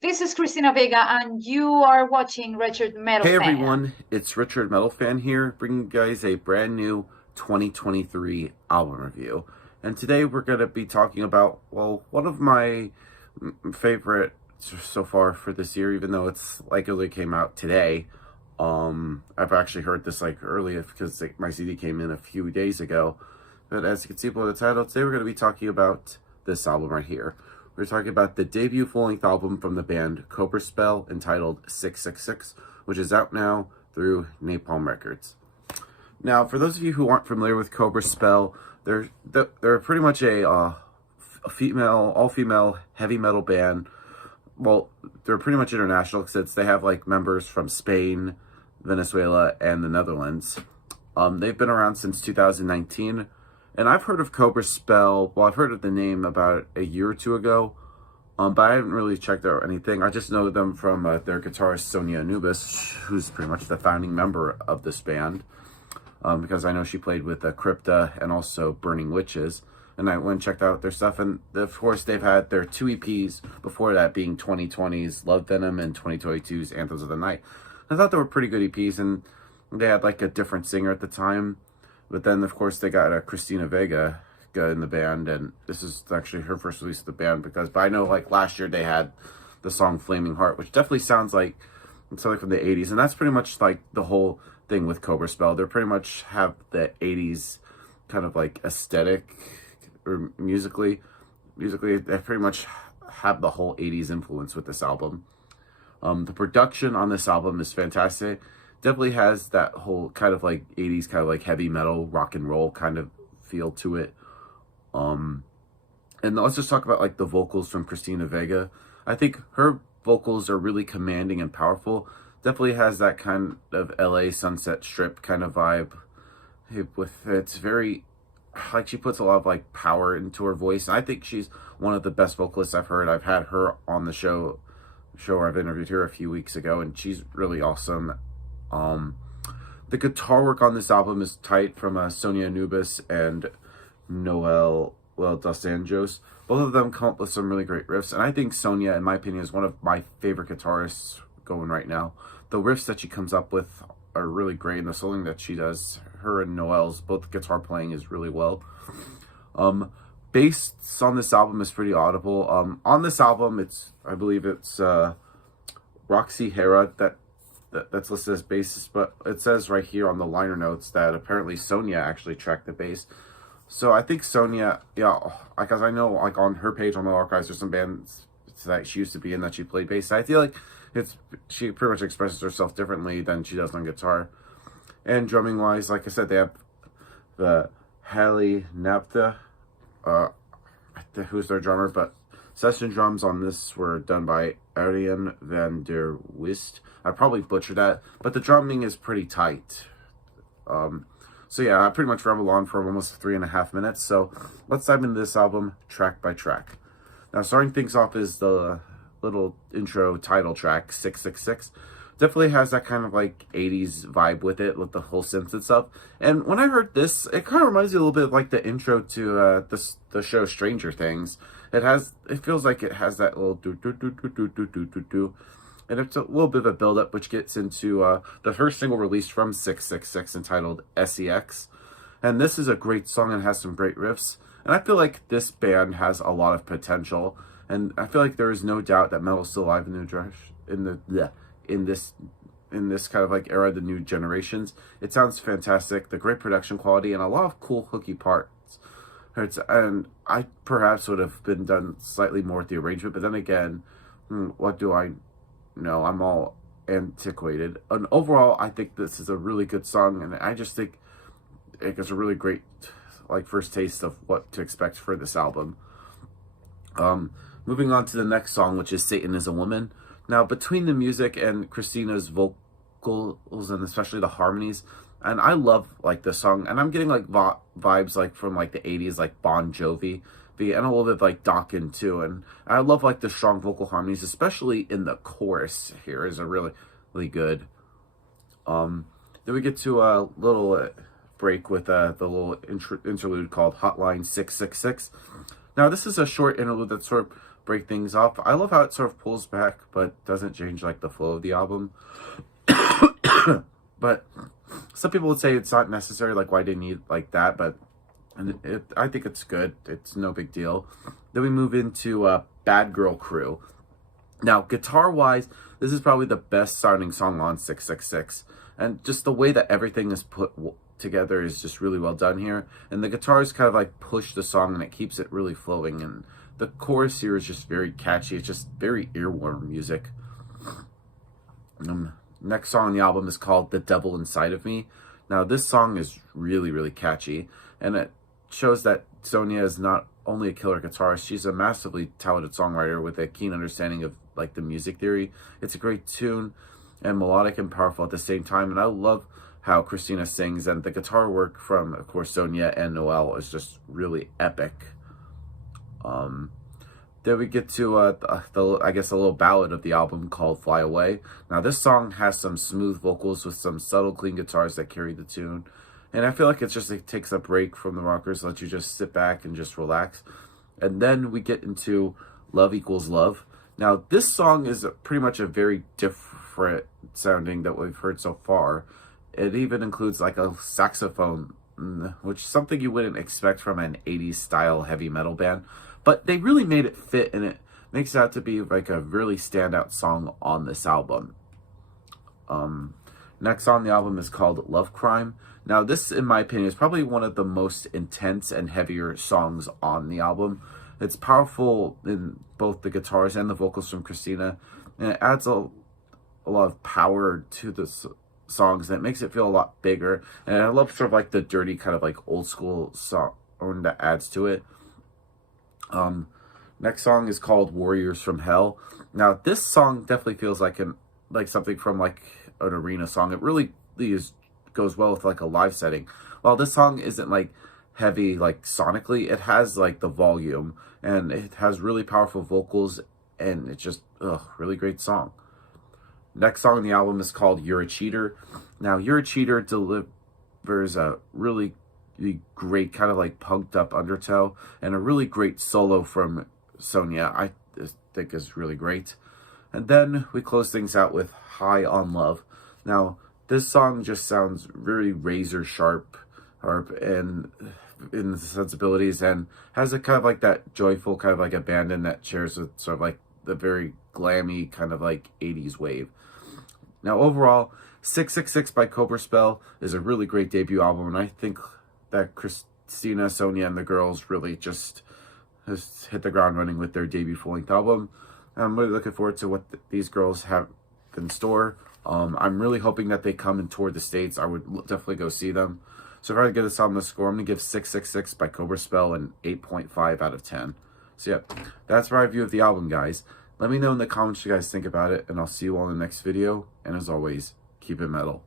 This is Christina Vega, and you are watching Richard Metal Hey Fan. everyone, it's Richard Metal Fan here, bringing you guys a brand new 2023 album review. And today we're going to be talking about, well, one of my favorite so far for this year, even though it's like it only came out today. I've actually heard this like earlier because my CD came in a few days ago. But as you can see below the title, today we're going to be talking about this album right here. We're talking about the debut full-length album from the band Cobra entitled 666, which is out now through Napalm Records. Now, for those of you who aren't familiar with Cobra, they're pretty much a female, all-female heavy metal band. Well, they're pretty much international since they have like members from Spain, Venezuela, and the Netherlands. They've been around since 2019. And I've heard of Cobra Spell. Well, I've heard of the name about a year or two ago, but I haven't really checked out anything. I just know them from their guitarist Sonia Anubis, who's pretty much the founding member of this band, because I know she played with Crypta and also Burning Witches. And I went and checked out their stuff, and of course they've had their two EPs before that, being 2020's Love Venom and 2022's Anthems of the Night. I thought they were pretty good EPs, and they had like a different singer at the time. But then, of course, they got Christina Vega in the band, and this is actually her first release of the band, but I know, like, last year they had the song Flaming Heart, which definitely sounds like something from the 80s, and that's pretty much, like, the whole thing with Cobra Spell. They pretty much have the 80s kind of, like, aesthetic, or musically, they pretty much have the whole 80s influence with this album. The production on this album is fantastic. Definitely has that whole kind of like 80s kind of like heavy metal rock and roll kind of feel to it. And let's just talk about like the vocals from Christina Vega. I think her vocals are really commanding and powerful. Definitely has that kind of LA Sunset Strip kind of vibe with it's very like she puts a lot of like power into her voice. And I think she's one of the best vocalists I've heard. I've had her on the show where I've interviewed her a few weeks ago, and she's really awesome. The guitar work on this album is tight from Sonia Anubis and Noel Dos Anjos. Both of them come up with some really great riffs, and I think Sonia, in my opinion, is one of my favorite guitarists going right now. The riffs that she comes up with are really great, and the soloing that she does, her and Noel's both guitar playing is really well. Bass on this album is pretty audible. On this album, I believe it's Roxy Hera that's listed as bassist, but it says right here on the liner notes that apparently Sonia actually tracked the bass. So I think Sonia, yeah, because I know like on her page on the archives, there's some bands that she used to be in that she played bass. I feel like she pretty much expresses herself differently than she does on guitar. And drumming wise, like I said, they have the Hallie Naptha, who's their drummer, but session drums on this were done by Arjen van der Wist. I probably butchered that, but the drumming is pretty tight. So yeah, I pretty much rambled on for almost 3.5 minutes. So let's dive into this album track by track. Now, starting things off is the little intro title track, 666. Definitely has that kind of like 80s vibe with it, with the whole synth and stuff. And when I heard this, it kind of reminds me a little bit of like the intro to the show Stranger Things. It feels like it has that little do do do do do do do do do. And it's a little bit of a build-up, which gets into the first single released from 666 entitled SEX. And this is a great song and has some great riffs. And I feel like this band has a lot of potential. And I feel like there is no doubt that metal's still alive in this kind of like era of the new generations. It sounds fantastic. The great production quality and a lot of cool hooky parts. And I perhaps would have been done slightly more with the arrangement, but then again, what do I know? I'm all antiquated. And overall, I think this is a really good song, and I just think it gives a really great like first taste of what to expect for this album. Moving on to the next song, which is Satan is a Woman. Now, between the music and Christina's vocals, and especially the harmonies, and I love like this song, and I'm getting like vibes like from like the 80s, like Bon Jovi, and a little bit of like Dokken too. And I love like the strong vocal harmonies, especially in the chorus here is a really, really good. Then we get to a little break with the little interlude called Hotline 666. Now, this is a short interlude that sort of break things off. I love how it sort of pulls back, but doesn't change like the flow of the album. But some people would say it's not necessary, like why didn't you like that? But I think it's good. It's no big deal. Then we move into Bad Girl Crew. Now, guitar-wise, this is probably the best sounding song on 666. And just the way that everything is put together is just really well done here. And the guitars kind of like push the song and it keeps it really flowing. And the chorus here is just very catchy. It's just very earworm music. Next song on the album is called The Devil Inside of Me. Now, this song is really, really catchy. And it shows that Sonia is not only a killer guitarist, she's a massively talented songwriter with a keen understanding of like the music theory. It's a great tune and melodic and powerful at the same time. And I love how Christina sings, and the guitar work from, of course, Sonia and Noel is just really epic. Then we get to, I guess, a little ballad of the album called Fly Away. Now, this song has some smooth vocals with some subtle, clean guitars that carry the tune. And I feel like it takes a break from the rockers, lets you just sit back and just relax. And then we get into Love Equals Love. Now, this song is pretty much a very different sounding that we've heard so far. It even includes like a saxophone, which is something you wouldn't expect from an 80s style heavy metal band. But they really made it fit, and it makes it out to be like a really standout song on this album. Next on the album is called Love Crime. Now, this, in my opinion, is probably one of the most intense and heavier songs on the album. It's powerful in both the guitars and the vocals from Christina, and it adds a lot of power to the songs, and it makes it feel a lot bigger. And I love sort of like the dirty kind of like old school song that adds to it. Next song is called Warriors from Hell. Now, this song definitely feels like something from like an arena song. It really goes well with like a live setting. While this song isn't like heavy like sonically, it has like the volume and it has really powerful vocals, and it's just really great song. Next song on the album is called You're a Cheater. Now, You're a Cheater delivers a really great kind of like punked up undertow and a really great solo from Sonia. I think is really great. And then we close things out with High on Love. Now, this song just sounds very razor sharp and in the sensibilities, and has a kind of like that joyful kind of like abandon that shares with sort of like the very glammy kind of like 80s wave. Now, overall, 666 by Cobra Spell is a really great debut album, and I think that Christina, Sonia, and the girls really just hit the ground running with their debut full-length album. I'm really looking forward to what these girls have in store. I'm really hoping that they come and tour the States. I would definitely go see them. So if I had to give this album a score, I'm going to give 666 by Cobra Spell an 8.5 out of 10. So yeah, that's my review of the album, guys. Let me know in the comments what you guys think about it, and I'll see you all in the next video. And as always, keep it metal.